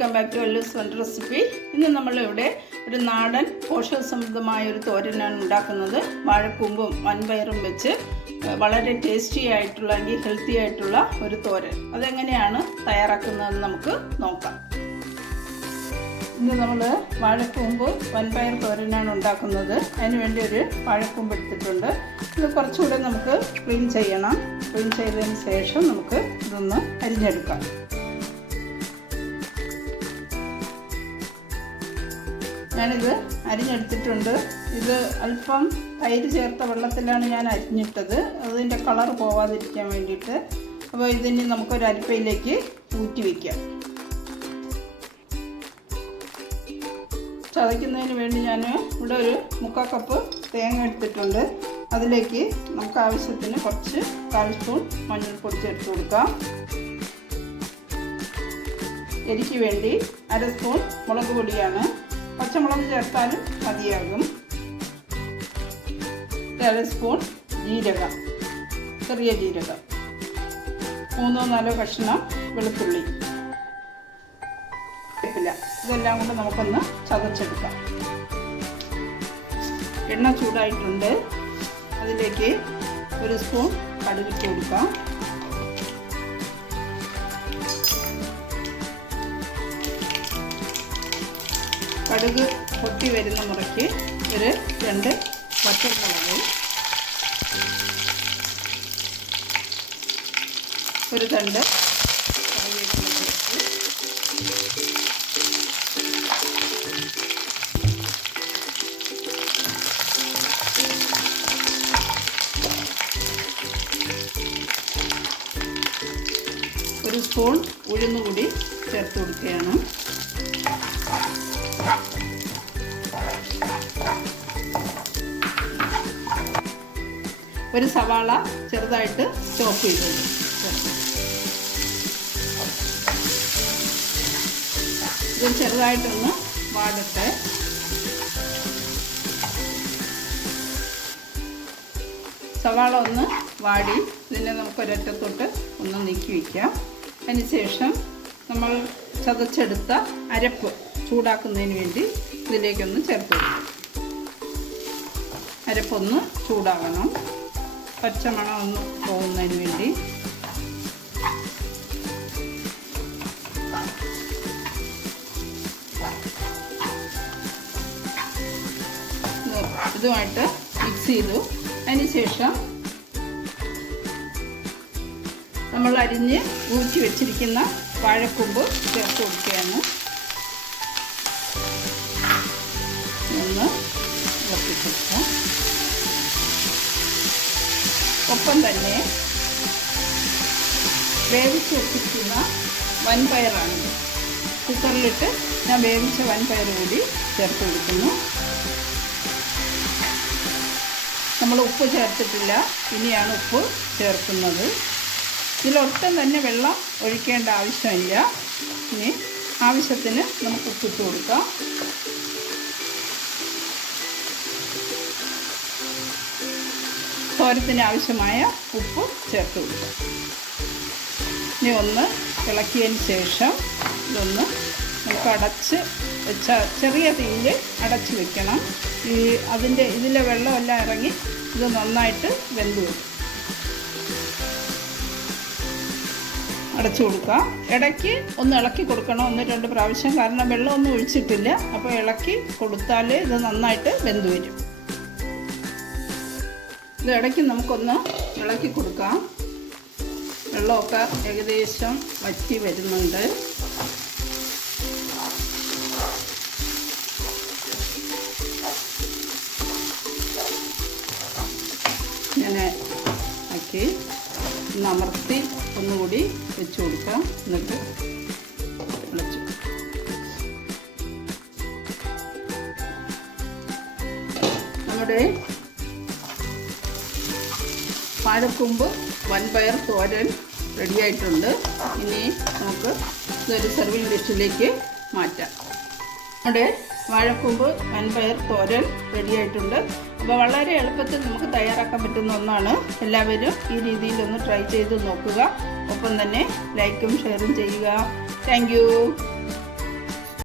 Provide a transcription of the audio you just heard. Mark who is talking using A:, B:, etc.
A: Welcome back to Ellu's one recipe ഇന്ന് നമ്മളിവിടെ ഒരു നാടൻ പോഷകസമൃദ്ധമായ ഒരു തോരനാണ് ഉണ്ടാക്കുന്നത്. വാഴക്കൂമ്പും വൻപയറും വെച്ച് വളരെ ടേസ്റ്റി ആയിട്ടുള്ള അല്ലെങ്കിൽ ഹെൽത്തി ആയിട്ടുള്ള ഒരു തോരൻ. അതെങ്ങനെയാണ് തയ്യാറാക്കുന്നതെന്ന് നമുക്ക് നോക്കാം. ഇന്ന് നമ്മൾ വാഴക്കൂമ്പ് വൻപയർ തോരനാണ് ഉണ്ടാക്കുന്നത്. അതിന് വേണ്ടി ഒരു വാഴക്കൂമ്പ് എടുത്തിട്ടുണ്ട്. ഇത് കുറച്ചുകൂടെ നമുക്ക് ക്ലീൻ ചെയ്യണം. ക്ലീൻ ചെയ്തതിന് ശേഷം നമുക്ക് ഇതൊന്ന് അരിഞ്ഞെടുക്കാം. ഞാനിത് അരിഞ്ഞെടുത്തിട്ടുണ്ട്. ഇത് അല്പം തൈര് ചേർത്ത വെള്ളത്തിലാണ് ഞാൻ അരിഞ്ഞിട്ടത്. അതിന്റെ കളർ പോവാതിരിക്കാൻ വേണ്ടിയിട്ട്. അപ്പോൾ ഇതിന് നമുക്കൊരു അരിപ്പയിലേക്ക് ഊറ്റി വയ്ക്കാം ചതയ്ക്കുന്നതിന് വേണ്ടി ഞാൻ ഇവിടെ ഒരു മുക്കാൽ കപ്പ് തേങ്ങ എടുത്തിട്ടുണ്ട്. അതിലേക്ക് നമുക്ക് ആവശ്യത്തിന് കുറച്ച് കാൽ സ്പൂൺ മഞ്ഞൾപ്പൊടി ചേർത്ത് കൊടുക്കാം. എരിക്ക് വേണ്ടി അര സ്പൂൺ മുളക് പൊടിയാണ് പച്ചമുളക് ചേർത്താലും മതിയാകും. അര സ്പൂൺ ജീരകം ചെറിയ ജീരകം. മൂന്നോ നാലോ കഷ്ണം വെളുത്തുള്ളി. വേപ്പില ഇതെല്ലാം കൊണ്ട് നമുക്കൊന്ന് ചതച്ചെടുക്കാം. എണ്ണ ചൂടായിട്ടുണ്ട്. അതിലേക്ക് ഒരു സ്പൂൺ കടുകിട്ട് കൊടുക്കാം. കടുക് പൊട്ടി വരുന്ന മുറയ്ക്ക് ഒരു രണ്ട് പച്ചമുളകും ഒരു തണ്ട് കറിവേപ്പില സ്പൂൺ ഉഴുന്നുകൂടി ചേർത്ത് കൊടുക്കുകയാണ്. ഒരു സവാള ചെറുതായിട്ട് ചോപ്പ് ചെയ്ത്. ഇത് ചെറുതായിട്ടൊന്ന് വാടട്ടെ. സവാള ഒന്ന് വാടി. ഇതിനെ നമുക്ക് ഒരറ്റത്തോട്ട് ഒന്ന് നീക്കി വയ്ക്കാം അതിനുശേഷം നമ്മൾ ചതച്ചെടുത്ത അരപ്പ് ചൂടാക്കുന്നതിന് വേണ്ടി ഇതിലേക്കൊന്ന് ചേർത്ത് അരപ്പൊന്ന് ചൂടാകണം പച്ചമണം ഒന്ന് പോകുന്നതിന് വേണ്ടി. ഇത് ഇതുമായിട്ട് മിക്സ് ചെയ്തു. അതിന് ശേഷം നമ്മൾ അരിഞ്ഞ് ഊറ്റി വെച്ചിരിക്കുന്ന വാഴക്കൊമ്പ് ചേർത്ത് കൊടുക്കുകയാണ്. ഒന്ന് ഇളക്കി കൊടുക്കാം ഒപ്പം തന്നെ വേവിച്ച് വെച്ചിരിക്കുന്ന വൻപയറാണ്. കുക്കറിലിട്ട് ഞാൻ വേവിച്ച വൻപയർ കൂടി ചേർത്ത് കൊടുക്കുന്നു. നമ്മൾ ഉപ്പ് ചേർത്തിട്ടില്ല. ഇനിയാണ് ഉപ്പ് ചേർക്കുന്നത്. ഇതിലൊട്ടും തന്നെ വെള്ളം ഒഴിക്കേണ്ട ആവശ്യമില്ല. ഇനി ആവശ്യത്തിന് നമുക്ക് ഉപ്പിട്ട് കൊടുക്കാം. തോരത്തിന് ആവശ്യമായ ഉപ്പ് ചേർത്ത് കൊടുക്കാം. ഇനി ഒന്ന് ഇളക്കിയതിന് ശേഷം ഇതൊന്ന് നമുക്ക് അടച്ച് വെച്ച ചെറിയ തീയിൽ അടച്ച് വെക്കണം. ഈ അതിന്റെ ഇതിലെ വെള്ളമെല്ലാം ഇറങ്ങി ഇത് നന്നായിട്ട് വെന്ത് വരും അടച്ചു കൊടുക്കാം ഇടയ്ക്ക് ഒന്ന് ഇളക്കി കൊടുക്കണം ഒന്ന് രണ്ട് പ്രാവശ്യം. കാരണം വെള്ളം ഒന്നും ഒഴിച്ചിട്ടില്ല. അപ്പോൾ ഇളക്കി കൊടുത്താൽ ഇത് നന്നായിട്ട് വെന്ത് വരും. ഇത് ഇടയ്ക്ക് നമുക്കൊന്ന് ഇളക്കി കൊടുക്കാം. വെള്ളമൊക്കെ ഏകദേശം വറ്റി വരുന്നുണ്ട്. ഇങ്ങനെ ആക്കി. അമർത്തി ഒന്നുകൂടി വെച്ച് കൊടുക്കാം. എന്നിട്ട് നമ്മുടെ വാഴക്കൂമ്പ് വൻപയർ തോരൻ റെഡിയായിട്ടുണ്ട് ഇനി നമുക്ക് ഇതൊരു സെർവിങ് ഡിഷിലേക്ക് മാറ്റാം. നമ്മുടെ വാഴക്കൂമ്പ് വൻപയർ തോരൻ റെഡിയായിട്ടുണ്ട് അപ്പോൾ വളരെ എളുപ്പത്തിൽ നമുക്ക് തയ്യാറാക്കാൻ പറ്റുന്ന ഒന്നാണ്. എല്ലാവരും ഈ രീതിയിലൊന്ന് ട്രൈ ചെയ്ത് നോക്കുക. ഒപ്പം തന്നെ ലൈക്കും ഷെയറും ചെയ്യുക. താങ്ക്